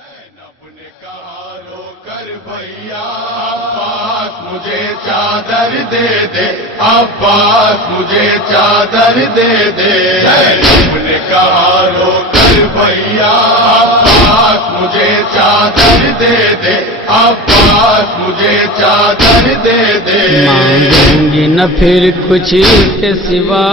زینب نے کہا رو کر بھیا عباس مجھے چادر دے دے، عباس مجھے چادر دے دے۔ زینب نے کہا رو کر بھیا عباس مجھے چادر دے دے، عباس مجھے چادر دے دے۔ مانگیں گے نہ پھر کچھ اس کے سوا،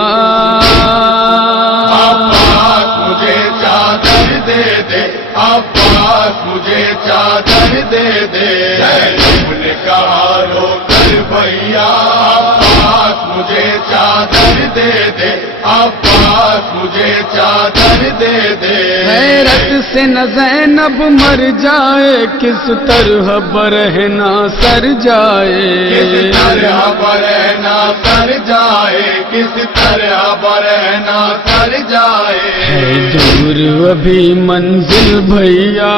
عباس مجھے چادر دے دے، عباس مجھے چادر دے دے۔ زینب نے کہا رو کر بھیا عباس مجھے چادر دے دے، عباس مجھے چادر دے دے۔ غیرت سے نہ زینب مر جائے، کس طرح برہنا سر جائے، کس طرح برہنا سر جائے، کس طرح برہنا سر جائے۔ ہے دور ابھی منزل بھیا،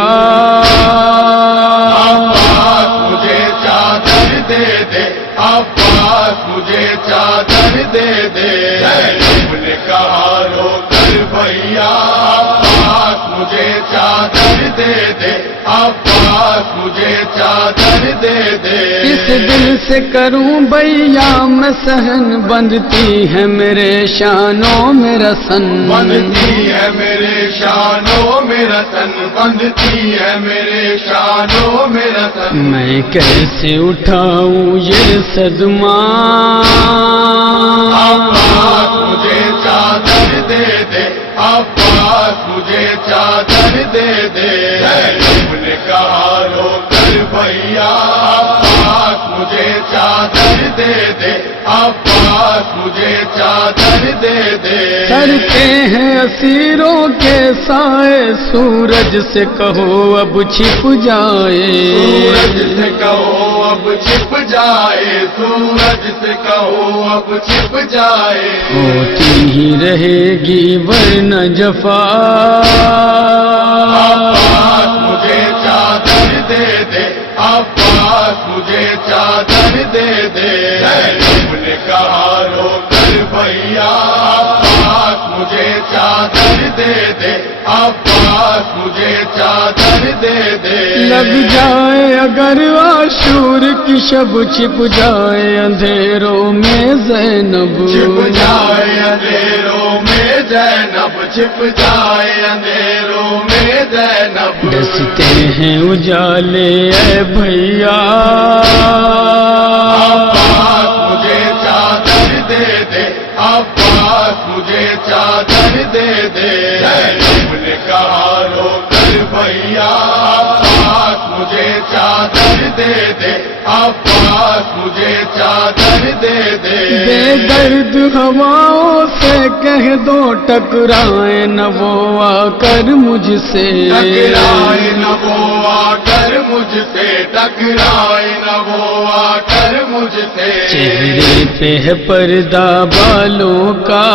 عباس مجھے چادر دے دے، عباس مجھے چادر دے دے۔ زینب نے کہا رو کر بھیا عباس مجھے چادر دے دے، عباس مجھے چادر دے دے۔ اس دل سے کروں بھیا میں سہن، بندتی ہے میرے شانوں میں رسن، بندتی ہے میرے شانوں میں رتن، بندتی ہے میرے شانوں میں رتن۔ میں کیسے اٹھاؤں یہ صدمہ، عباس مجھے چادر دے دے، عباس مجھے چادر دے دے۔ زینب نے کہا رو کر بھیا عباس مجھے چادر دے دے، عباس مجھے چادر دے دے۔ کرتے ہیں اسیروں کے سائے، سورج سے کہو اب چھپ جائے، سورج سے کہو اب چھپ جائے، سورج سے کہو اب چھپ جائے۔ ہوتی ہی رہے گی ورنہ جفا، عباس مجھے چادر دے دے، عباس مجھے چادر دے دے۔ زینب نے کہا رو کر بھیا عباس مجھے چادر دے دے، عباس مجھے چادر دے دے۔ لگ جائے اگر عاشور کی شب، چھپ جائے اندھیروں میں زینب، چھپ جائے اندھیروں میں زینب، چھپ جائے اندھیروں میں زینب۔ ڈستے ہیں اجالے اے بھیا، عباس مجھے چادر دے دے، عباس مجھے چادر دے دے۔ زینب نے کہا رو کر بھیا عباس مجھے چادر دے دے، عباس مجھے چادر دے دے۔ بے درد ہواؤں سے کہہ دو، ٹکرائے نہ وہ آ کر مجھ سے، ٹکرائے نہ وہ آ کر مجھ سے، ٹکرائے نہ وہ آ کر مجھ سے۔ چہرے پہ ہے پردہ بالوں کا،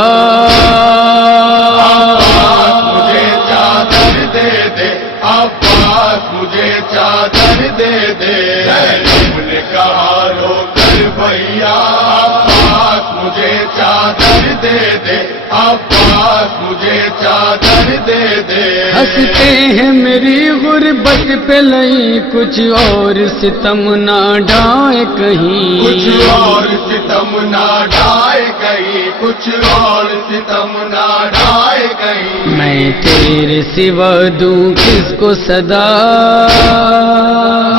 عباس مجھے چادر دے دے، عباس مجھے چادر دے دے۔ زینب نے کہا رو کر بھیا عباس مجھے چادر دے دے، عباس مجھے چادر دے دے۔ ہنستے ہیں میری غربت پہ لئی، کچھ اور ستم نہ ڈھائے کہیں، کچھ اور ستم نہ ڈھائے کہیں، کچھ اور ستم نہ ڈھائے کہیں۔ میں تیرے سوا دوں کس کو صدا،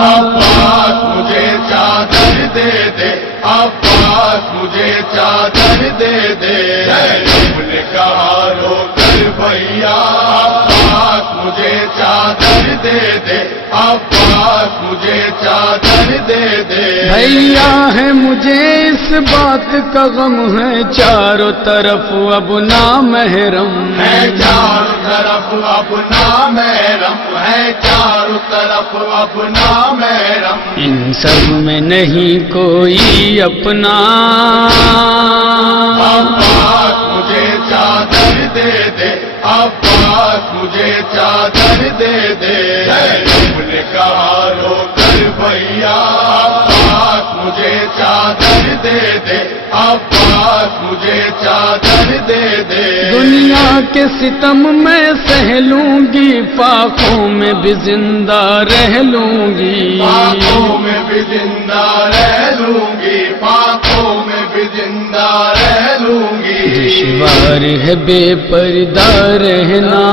عباس مجھے چادر دے دے، عباس مجھے چادر دے دے۔ زینب نے کہا رو کر بھیا عباس مجھے چادر دے دے، عباس مجھے چادر دے دے۔ بھیا ہے مجھے اس بات کا غم ہے، چاروں طرف اب نامحرم ہے چاروں طرف اب نامحرم، ہے چاروں طرف اب نامحرم۔ ان سب میں نہیں کوئی اپنا، عباس مجھے چادر دے دے، عباس مجھے چادر دے دے۔ زینب نے کہا رو کر بھیا عباس مجھے چادر دے دے، عباس عباس مجھے چادر دے دے، دنیا کے ستم میں سہ لوں گی، پاکوں میں بھی زندہ رہ لوں گی، پاکوں میں بھی زندہ رہ لوں گی، پاکوں میں بھی زندہ رہ لوں گی، دشوار ہے بے پردہ رہنا،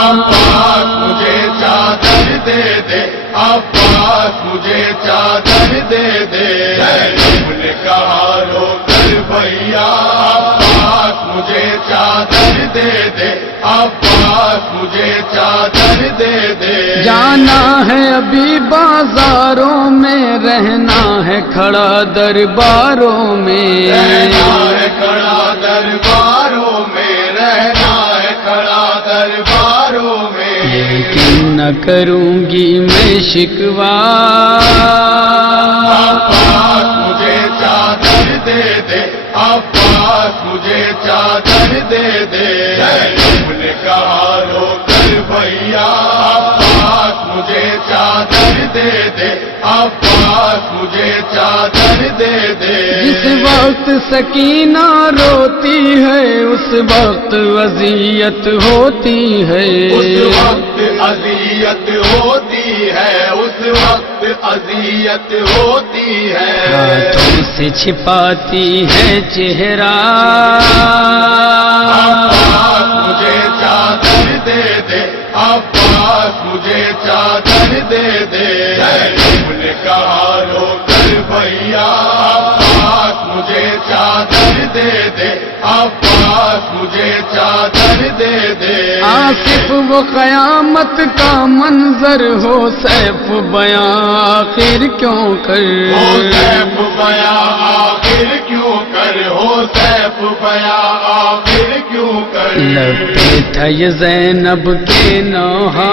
عباس مجھے چادر دے دے، عباس مجھے چادر دے دے، تم نے کہا رو کر بھیا، عباس مجھے چادر دے دے، عباس مجھے چادر دے دے، جانا ہے ابھی بازاروں میں، رہنا ہے کھڑا درباروں میں، رہنا ہے کھڑا درباروں میں، رہنا ہے کھڑا درباروں میں، لیکن نہ کروں گی میں شکوا، عباس مجھے چادر دے دے، عباس مجھے چادر دے دے، تم نے کہا رو کر بھیا، عباس مجھے چادر دے دے، عباس مجھے چادر دے دے، جس وقت سکینہ روتی ہے اس وقت اذیت ہوتی ہے، اس وقت اذیت ہوتی ہے، اس وقت اذیت ہوتی ہے، ہاتھوں سے چھپاتی ہے چہرہ، عباس مجھے چادر دے دے، عباس مجھے چادر دے دے، تم نے کہا رو کر بھیا، عباس مجھے چادر دے دے، عباس مجھے چادر دے دے، آصف وہ قیامت کا منظر ہو، سیف بیاں آخر کیوں کر، ہو سیف بیاں آخر کیوں کر، ہو سیف بیاں آخر کیوں کر، لب پہ تھا یہ زینب کے نوحہ،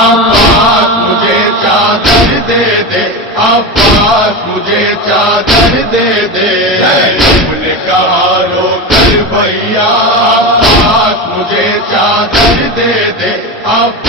عباس مجھے چادر دے دے، عباس مجھے چادر دے دے، تم نے کہا رو کر بھیا، عباس مجھے چادر دے دے، عباس